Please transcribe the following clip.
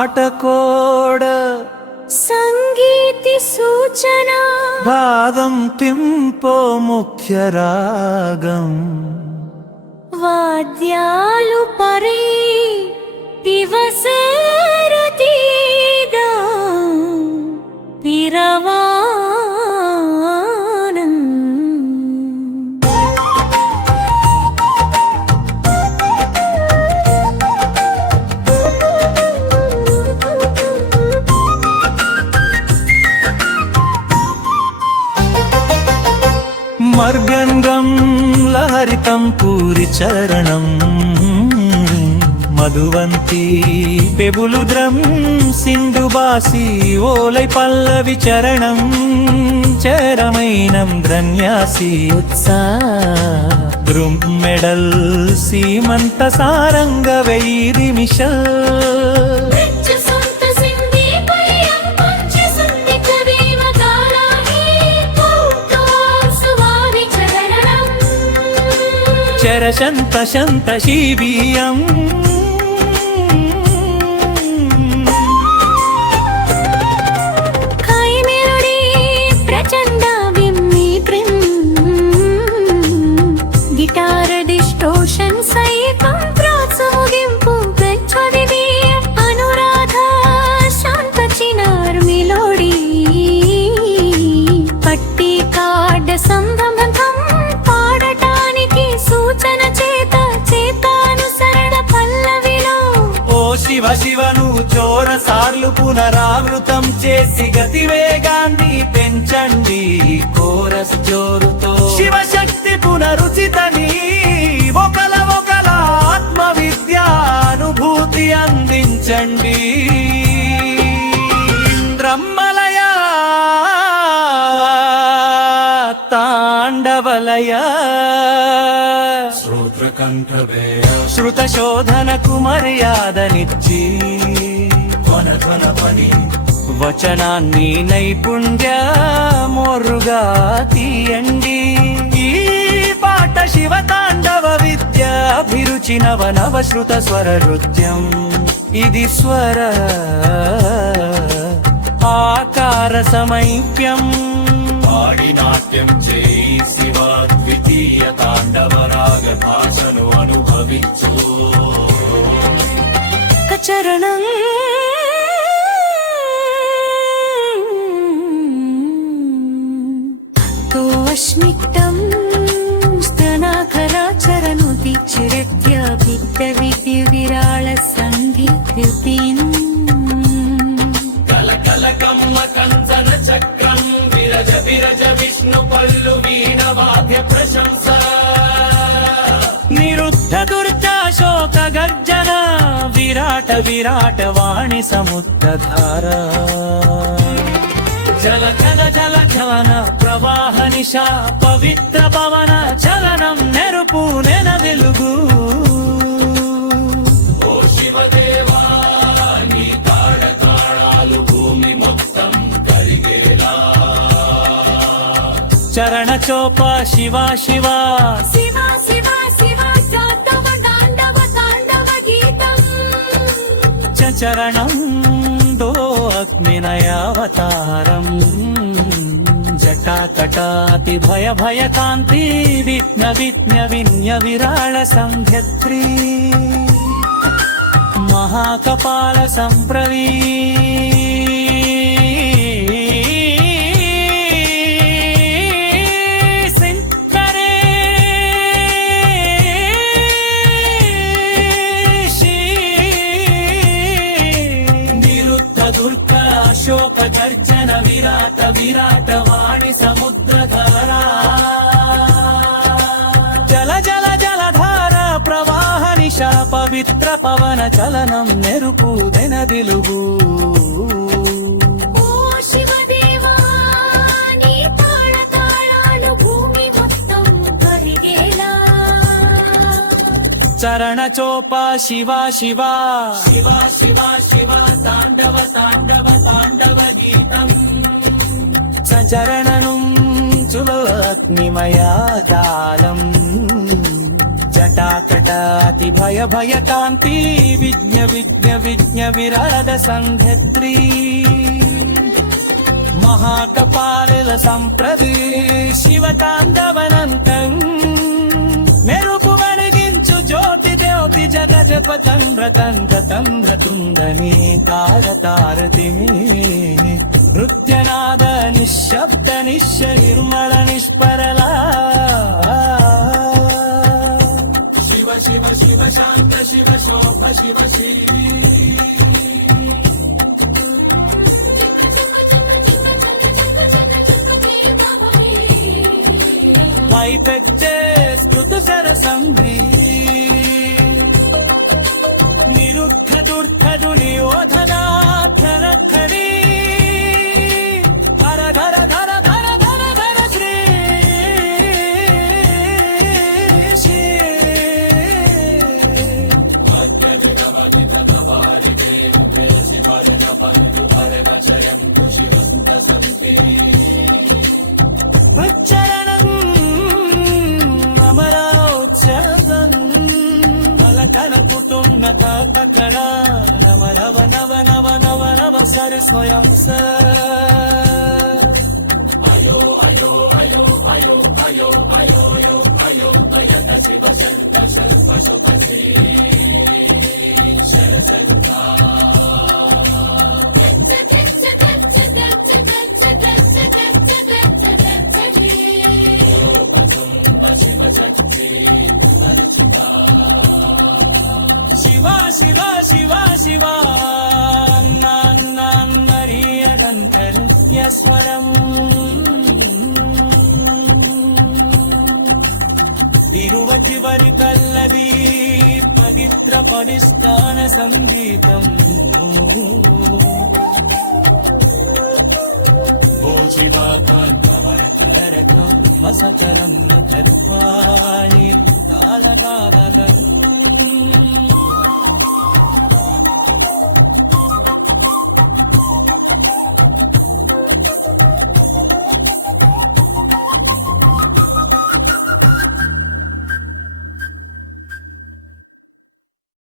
పాటకోడ సంగీతి సూచన భాగం తింపో ముఖ్య రాగం వాద్యాలు పరి పివసరతీగా పిరవానం మర్గంగం లహరితం పూరి చరణం మధువంతి పెబులుద్రం సింధుబాసి ఓలై పల్లవి చరణం చరమైనం ధన్యాసి ద్రుమ్మెడల్ సీమంత సారంగ వైరి మిషల్ చరశంత శంత శిబియం ప్రచండ విమ్మి ప్రిం గిటార్ డిస్టోషన్ సైకం ప్రాసముగింపు గచ్చవిది అనురాధ శాంత చినార్ మిలోడి పట్టి కాడ సంబంధం పాడటానికి సూచన చేత చేతానుసరణ పల్లవిలో ఓ శివ శివను చోర సార్లు పునరావృతం చేసి గతివేగాన్ని పెంచండి కోరస్ జోరుతో శివశక్తి పునరుచితని ఒకల ఆత్మ విద్యానుభూతి అందించండి ఇంద్రమ్మలయ తాండవలయ శ్రుత శోధనకు మర్యాదనిచ్చి వచనాన్ని నైపుణ్య మోరుగా తీయండి ఈ పాట శివ తాండవ విద్య అభిరుచి నవ శ్రుత స్వర నృత్యం ఇది స్వర ఆకార సమైక్యం నాట్యం చేయి శివ ద్వితీయ తాండవ రాగ భాషను అనుభవించు చరణం తోష్మిట్టం స్తనాకరాచరణుతి చిరత్య భిత్త విధి విరాళ సంగీత్యుతిన్ కలకలకమ్మ కంచన చక్రం విరజ విరజ విష్ణు పల్లు వీణ వాద్య ప్రశంస నిరుద్ధ దుర్చాశోక గర్జన విరాట విరాట వాణి సముద్రధార జల జల జల జలన ప్రవాహ నిశా పవిత్ర పవన చలనం నెరుపు నెన వెలుగు ఓ శివదేవా నీ తాళ తాళాలు భూమి మొత్తం కరిగేలా చరణ చోప శివ శివ శివ శివ శివ తాండవ తాండవ తాండవ గీతం చరణం దో అగ్నినయావతారం జటాకటాతి భయ భయ కాంతి విఘ్న విఘ్న విన్య విరాళ సంధ్యత్రీ మహాకపాల సంప్రవీ అశోక గర్జన విరాట విరాట వాణి సముద్రధార జల జల జలధార ప్రవాహ నిశా పవిత్ర పవన చలనం నెరుపు దెనదిలుగు చరణ చోప శివ శివ శివ శివ శివ తాండవ తాండవ తాండవ గీతం చరణం చులో అగ్నిమయా తాళం జటాకటాతి భయ భయ కాంతి విజ్ఞ విజ్ఞ విజ్ఞ విరాద సంధత్రి మహాకపాలిల సంప్రది శివతాండవనంతం మెరుపు వెలిగించు జ్యోతి జ్యోతి జగ జప చంద్ర తంద్ర తంద్ర తుందని కారతారతి నృత్యనాద నిశ్శబ్ద నిశ్చ నిర్మల నిష్పరలా శివ శివ శివ శాంత శివ శోభ శివ శ్రీ వైపెచ్చే స్మృత సరసంగ్రీ నిరుద్ధ దుర్ధడు నియోధనాథన ఖడీ ధర ధర ధర ధర ధర ధర శ్రీ ఉచ్చరణం అమరోత్సవం కలపుతున్న కకడ నవ నవ నవ నవ నవ నవ సర స్వయం అయో అయో అయో అయో అయో అయో అయో అయో అయన శివ శంక శల్ప శుభే శర శంకా శివ శివ శివ శివ నాన్నరియదంతరుస్వరం తిరువచివరి కల్లది పవిత్ర పరిష్టాన సంగీతం ఓ శివాకరం వసకరం కరుపాణి కాలగాగం